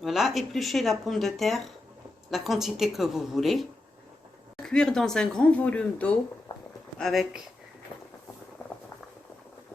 Voilà, épluchez la pomme de terre, la quantité que vous voulez. Cuire dans un grand volume d'eau avec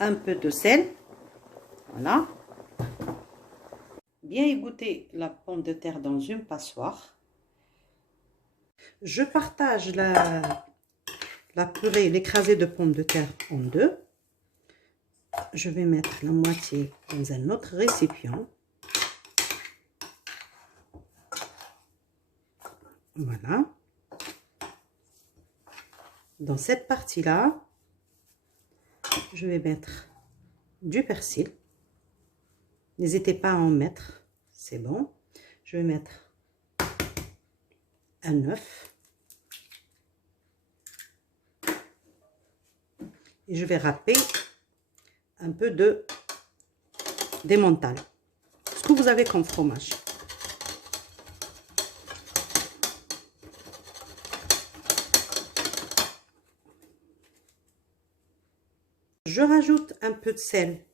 un peu de sel. Voilà. Bien égoutter la pomme de terre dans une passoire. Je partage la purée, l'écrasé de pommes de terre en deux. Je vais mettre la moitié dans un autre récipient. Voilà. Dans cette partie-là, je vais mettre du persil. N'hésitez pas à en mettre, c'est bon. Je vais mettre un œuf. Et je vais râper un peu d'emmental. Ce que vous avez comme fromage. Je rajoute un peu de sel.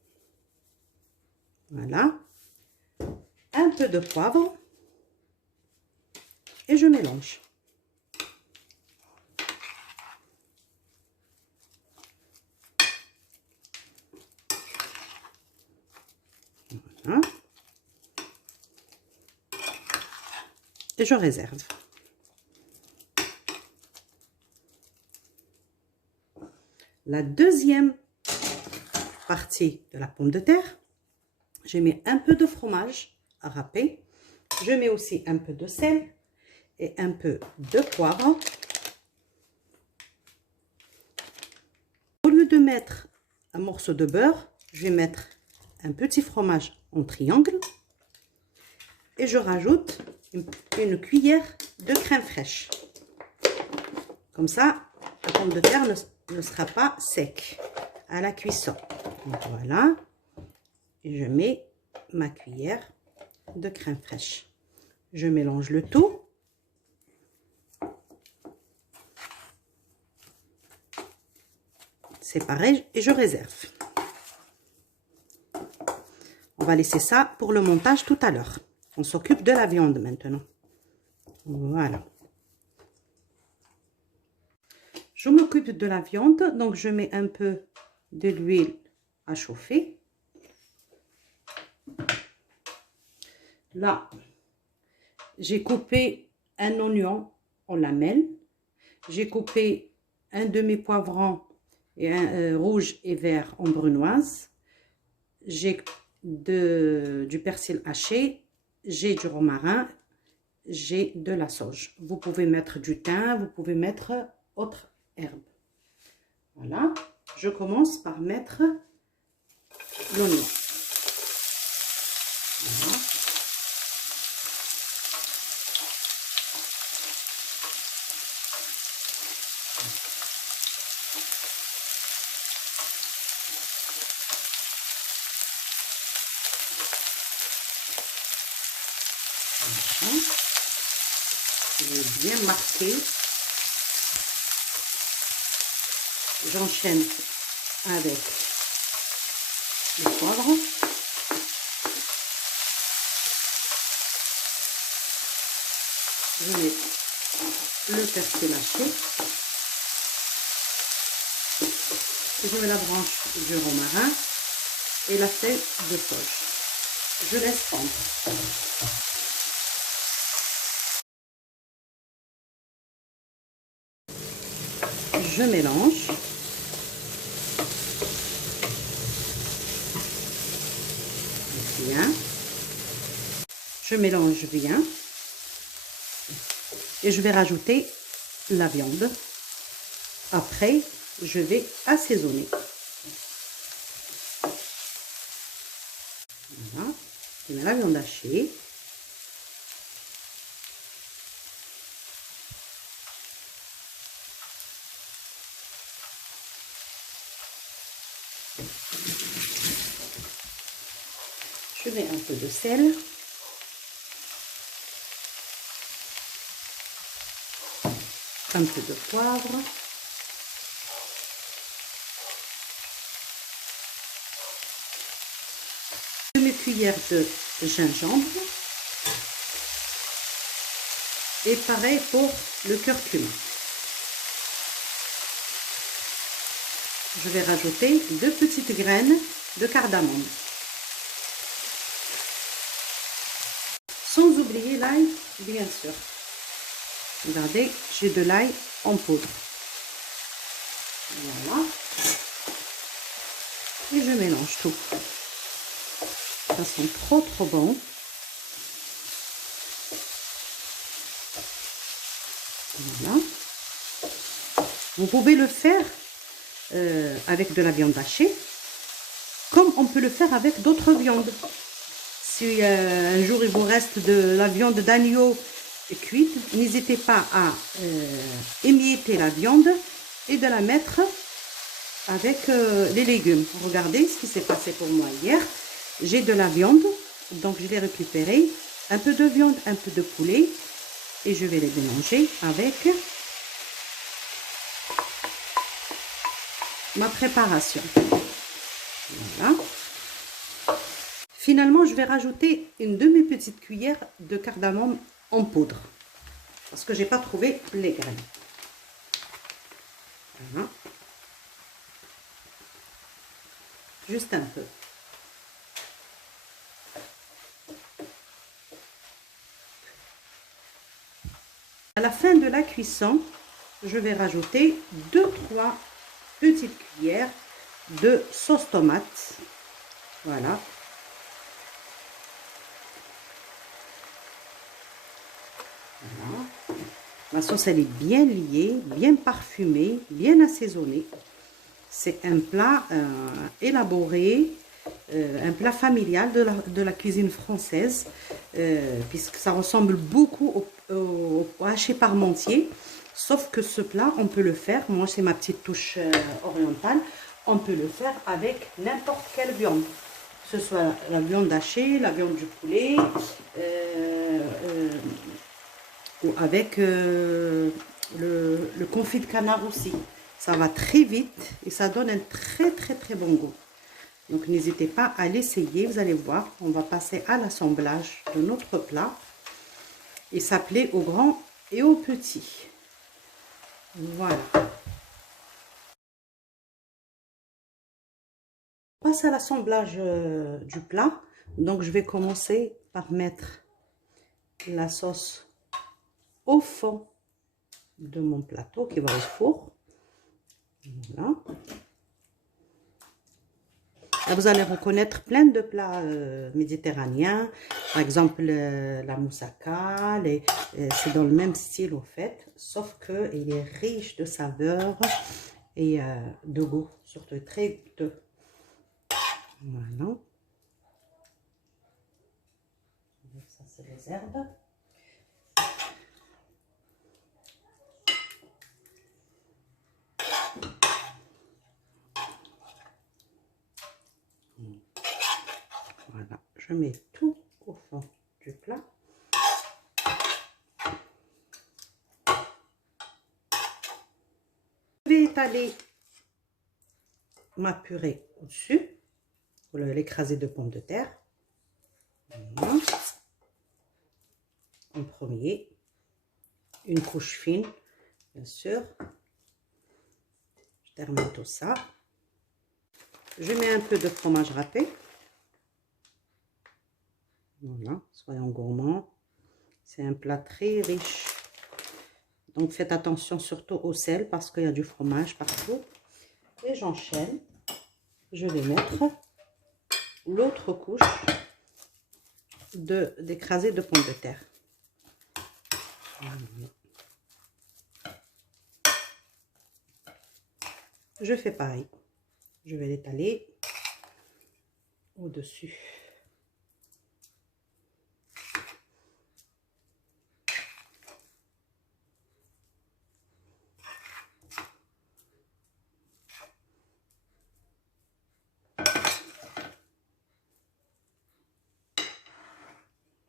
Voilà. Un peu de poivre. Et je mélange. Voilà. Et je réserve. La deuxième partie de la pomme de terre, je mets un peu de fromage à râper. Je mets aussi un peu de sel et un peu de poivre. Au lieu de mettre un morceau de beurre, je vais mettre un petit fromage en triangle et je rajoute une cuillère de crème fraîche. Comme ça, la pomme de terre ne sera pas sec à la cuisson. Donc voilà, et je mets ma cuillère de crème fraîche. Je mélange le tout. C'est pareil et je réserve. On va laisser ça pour le montage tout à l'heure. On s'occupe de la viande maintenant. Voilà. Je m'occupe de la viande, donc je mets un peu de l'huile à chauffer. Là, j'ai coupé un oignon en lamelles. J'ai coupé un demi-poivron et un rouge et vert en brunoise. J'ai du persil haché. J'ai du romarin. J'ai de la sauge. Vous pouvez mettre du thym, vous pouvez mettre autre herbe. Voilà. Je commence par mettre l'oignon. Voilà. Je vais bien marquer. J'enchaîne avec le poivre. Je mets le persil haché. Je mets la branche du romarin et la feuille de sauge. Je laisse fondre. Je mélange. Bien. Je mélange bien. Et je vais rajouter la viande. Après, je vais assaisonner. Voilà. Je mets la viande hachée. Je mets un peu de sel. Un peu de poivre. Une cuillère de gingembre. Et pareil pour le curcuma. Je vais rajouter 2 petites graines de cardamome. Sans oublier l'ail, bien sûr. Regardez, j'ai de l'ail en poudre. Voilà. Et je mélange tout. Ça sent trop bon. Voilà. Vous pouvez le faire avec de la viande hachée, comme on peut le faire avec d'autres viandes. Si un jour il vous reste de la viande d'agneau cuite, n'hésitez pas à émietter la viande et de la mettre avec les légumes. Regardez ce qui s'est passé pour moi hier. J'ai de la viande, donc je l'ai récupérée, un peu de viande, un peu de poulet, et je vais les mélanger avec ma préparation. Voilà. Finalement, je vais rajouter une demi-petite cuillère de cardamome en poudre, parce que j'ai pas trouvé les graines. Voilà. Juste un peu. À la fin de la cuisson, je vais rajouter 2-3 petites cuillères de sauce tomate. Voilà. Voilà. La sauce, elle est bien liée, bien parfumée, bien assaisonnée. C'est un plat élaboré, un plat familial de la cuisine française, puisque ça ressemble beaucoup au haché parmentier. Sauf que ce plat, on peut le faire, moi c'est ma petite touche orientale, on peut le faire avec n'importe quelle viande. Que ce soit la viande hachée, la viande du poulet, ou avec le confit de canard aussi. Ça va très vite et ça donne un très bon goût. Donc n'hésitez pas à l'essayer, vous allez voir. On va passer à l'assemblage de notre plat. Et ça plaît aux grands et aux petits. Voilà. On passe à l'assemblage du plat. Donc je vais commencer par mettre la sauce au fond de mon plateau qui va au four. Voilà. Là, vous allez reconnaître plein de plats méditerranéens. Par exemple, la moussaka. C'est dans le même style, au fait. Sauf qu'il est riche de saveurs et de goût. Surtout très goûteux. Voilà. Ça, c'est les herbes. Voilà, je mets tout au fond du plat. Je vais étaler ma purée au-dessus pour l'écraser de pommes de terre. Voilà. En premier, une couche fine, bien sûr. Je termine tout ça. Je mets un peu de fromage râpé. Voilà, soyons gourmands. C'est un plat très riche. Donc faites attention surtout au sel parce qu'il y a du fromage partout. Et j'enchaîne. Je vais mettre l'autre couche d'écrasé de pommes de terre. Voilà. Je fais pareil. Je vais l'étaler au-dessus.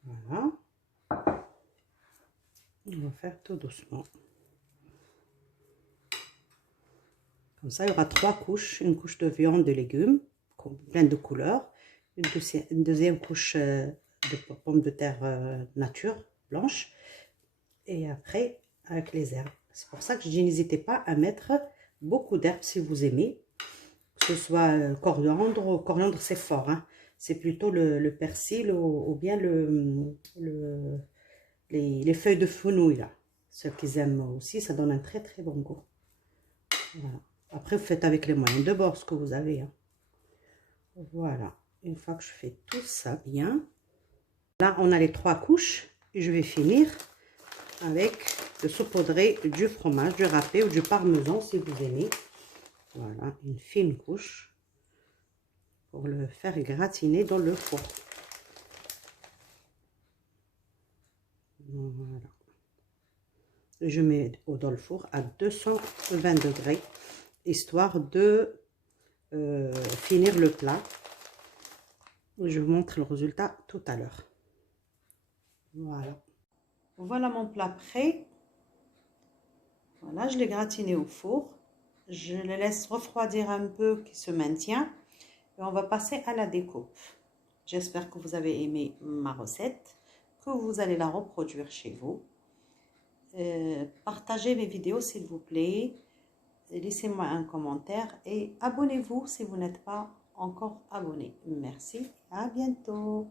Voilà. On va faire tout doucement. Comme ça, il y aura 3 couches. Une couche de viande, de légumes, plein de couleurs. Une deuxième couche de pommes de terre nature, blanche. et après avec les herbes. C'est pour ça que je dis n'hésitez pas à mettre beaucoup d'herbes si vous aimez. Que ce soit coriandre, coriandre c'est fort, hein. C'est plutôt le persil ou bien les feuilles de fenouil là. Ceux qui aiment aussi, ça donne un très très bon goût. Voilà. Après, vous faites avec les moyens de bord ce que vous avez, hein. Voilà. Une fois que je fais tout ça bien, là on a les 3 couches. Et je vais finir avec le saupoudrer du fromage, du râpé ou du parmesan si vous aimez. Voilà, une fine couche pour le faire gratiner dans le four. Voilà. Je mets dans le four à 220 degrés, histoire de finir le plat. Je vous montre le résultat tout à l'heure. Voilà. Voilà mon plat prêt. Voilà, je l'ai gratiné au four. Je le laisse refroidir un peu, qu'il se maintient. Et on va passer à la découpe. J'espère que vous avez aimé ma recette, que vous allez la reproduire chez vous. Partagez mes vidéos s'il vous plaît. Laissez-moi un commentaire et abonnez-vous si vous n'êtes pas encore abonné. Merci, à bientôt.